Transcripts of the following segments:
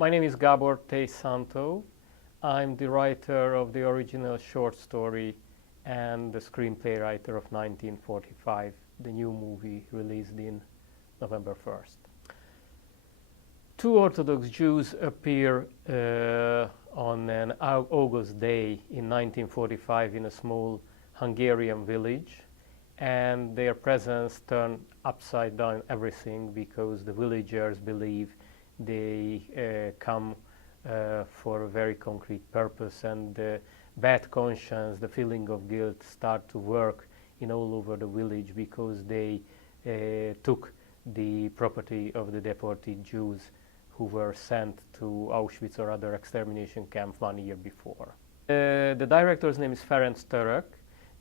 My name is Gabor Szanto. I'm the writer of the original short story and the screenplay writer of 1945, the new movie released in November 1st. Two Orthodox Jews appear on an August day in 1945 in a small Hungarian village, and their presence turned upside down everything because the villagers believe they come for a very concrete purpose, and the bad conscience, the feeling of guilt start to work in all over the village because they took the property of the deported Jews who were sent to Auschwitz or other extermination camp 1 year before. The director's name is Ferenc Török.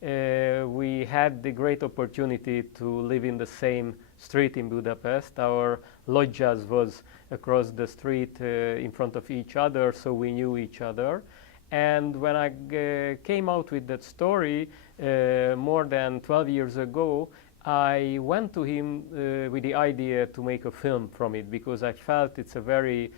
We had the great opportunity to live in the same street in Budapest. Our lodges was across the street in front of each other, so we knew each other. And when I came out with that story more than 12 years ago, I went to him with the idea to make a film from it, because I felt it's a very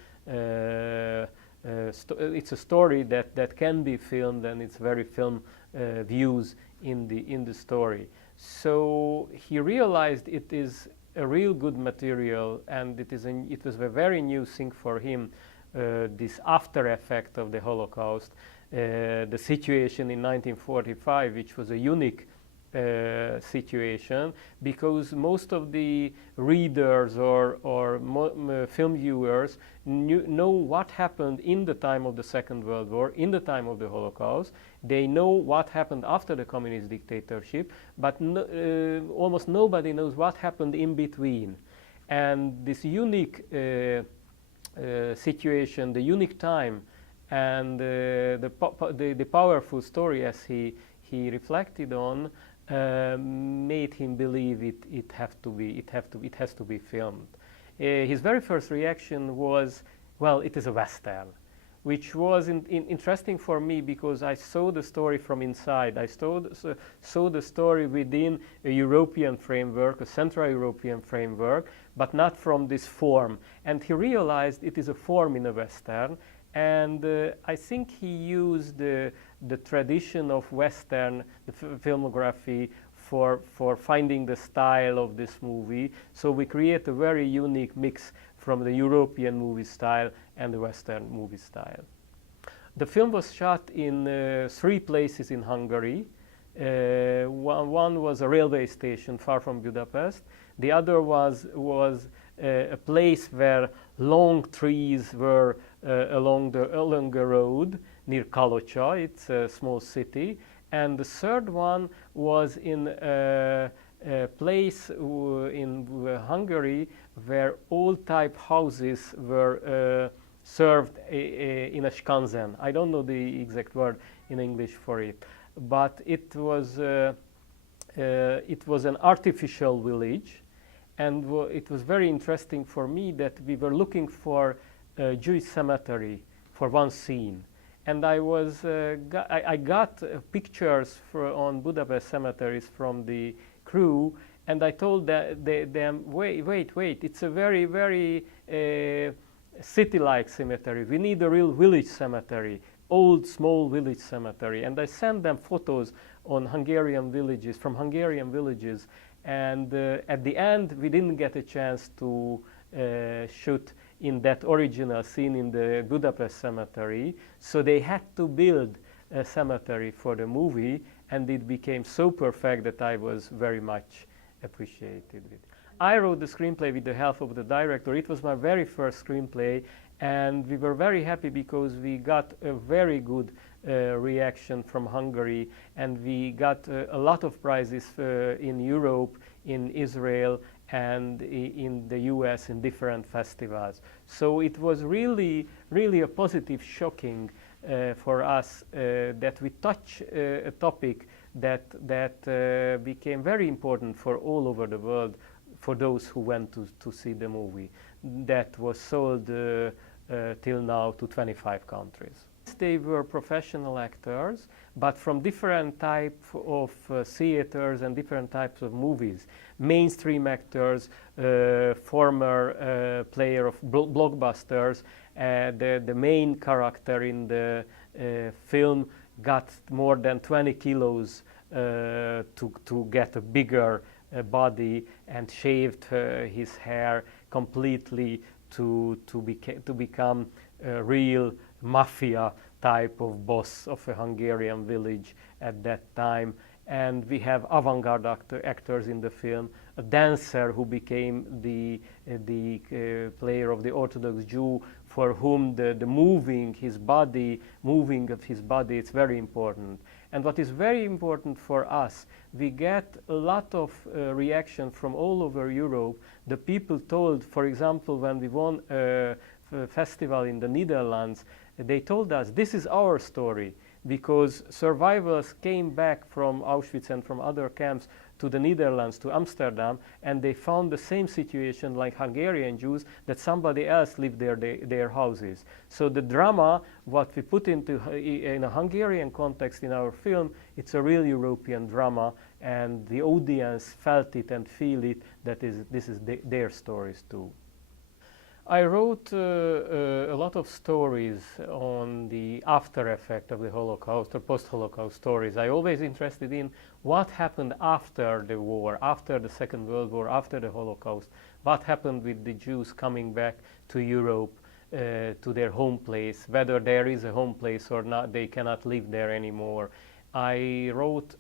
it's a story that can be filmed, and it's very film views in the story. So he realized it is a real good material, and it was a very new thing for him, this after effect of the Holocaust, the situation in 1945, which was a unique situation, because most of the readers or film viewers know what happened in the time of the Second World War, in the time of the Holocaust. They know what happened after the communist dictatorship, but almost nobody knows what happened in between. And this unique situation, the unique time, and the powerful story as he reflected on, made him believe it has to be filmed. His very first reaction was, well, it is a Western, which was interesting for me because I saw the story from inside. I saw the story within a European framework, a Central European framework, but not from this form. And he realized it is a form in a Western, and I think he used the tradition of Western, the filmography, for finding the style of this movie. So we create a very unique mix from the European movie style and the Western movie style. The film was shot in 3 places in Hungary. One was a railway station far from Budapest. The other was a place where long trees were along a road near Kalocsa. It's a small city. And the third one was in a place in Hungary where old type houses were served in a skanzen. I don't know the exact word in English for it, but it was an artificial village, and it was very interesting for me that we were looking for a Jewish cemetery for one scene. And I got pictures on Budapest cemeteries from the crew, and I told them, wait, it's a very, very city-like cemetery. We need a real village cemetery, old, small village cemetery. And I sent them photos on Hungarian villages, from Hungarian villages. And at the end, we didn't get a chance to shoot in that original scene in the Budapest cemetery. So they had to build a cemetery for the movie, and it became so perfect that I was very much appreciated with it. I wrote the screenplay with the help of the director. It was my very first screenplay, and we were very happy because we got a very good reaction from Hungary, and we got a lot of prizes in Europe, in Israel, and in the US in different festivals. So it was really, really a positive, shocking for us that we touch a topic that became very important for all over the world, for those who went to see the movie, that was sold till now to 25 countries. they were professional actors, but from different type of theaters and different types of movies. Mainstream actors, former player of blockbusters. The main character in the film got more than 20 kilos to get a bigger body, and shaved his hair completely to become a real mafia type of boss of a Hungarian village at that time. And we have avant-garde actors in the film, a dancer who became the player of the Orthodox Jew, for whom the moving of his body, it's very important. And what is very important for us, we get a lot of reaction from all over Europe. The people told, for example, when we won a festival in the Netherlands, they told us, this is our story, because survivors came back from Auschwitz and from other camps to the Netherlands, to Amsterdam, and they found the same situation like Hungarian Jews, that somebody else lived their houses. So the drama, what we put into in a Hungarian context in our film, it's a real European drama, and the audience felt it and feel it, that this is their stories too. I wrote a lot of stories on the after effect of the Holocaust, or post-Holocaust stories. I always interested in what happened after the war, after the Second World War, after the Holocaust. What happened with the Jews coming back to Europe, to their home place, whether there is a home place or not, they cannot live there anymore. I wrote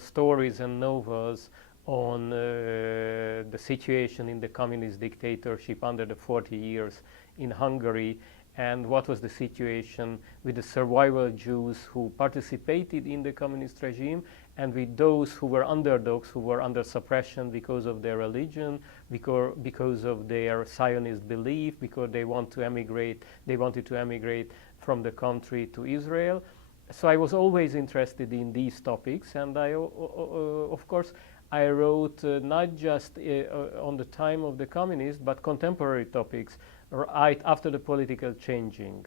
stories and novels on the situation in the communist dictatorship under the 40 years in Hungary, and what was the situation with the survival Jews who participated in the communist regime, and with those who were underdogs, who were under suppression because of their religion, because of their Zionist belief, because they wanted to emigrate from the country to Israel. So I was always interested in these topics, and of course, I wrote not just on the time of the communists, but contemporary topics right after the political changing,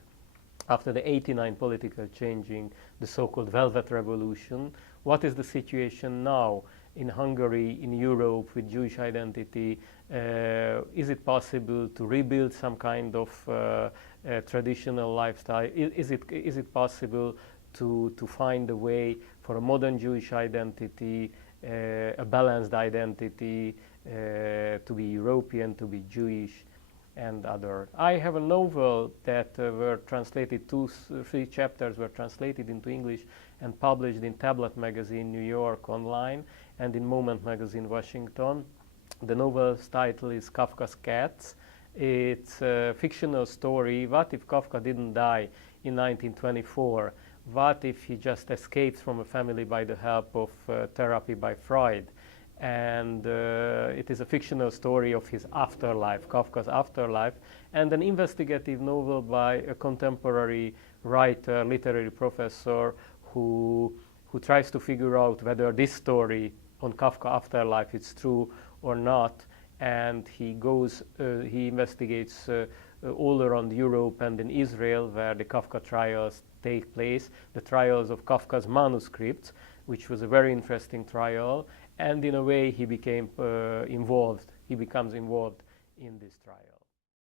after the '89 political changing, the so-called Velvet Revolution. What is the situation now in Hungary, in Europe, with Jewish identity? Is it possible to rebuild some kind of traditional lifestyle? Is it possible to find a way for a modern Jewish identity, a balanced identity, to be European, to be Jewish, and other. I have a novel that were translated, 3 chapters were translated into English and published in Tablet magazine, New York, online, and in Moment magazine, Washington. The novel's title is Kafka's Cats. It's a fictional story. What if Kafka didn't die in 1924? What if he just escaped from a family by the help of therapy by Freud? And it is a fictional story of his afterlife, Kafka's afterlife, and an investigative novel by a contemporary writer, literary professor, who tries to figure out whether this story on Kafka afterlife is true or not. And he investigates all around Europe and in Israel, where the Kafka trials take place, the trials of Kafka's manuscripts, which was a very interesting trial, and in a way he becomes involved in this trial.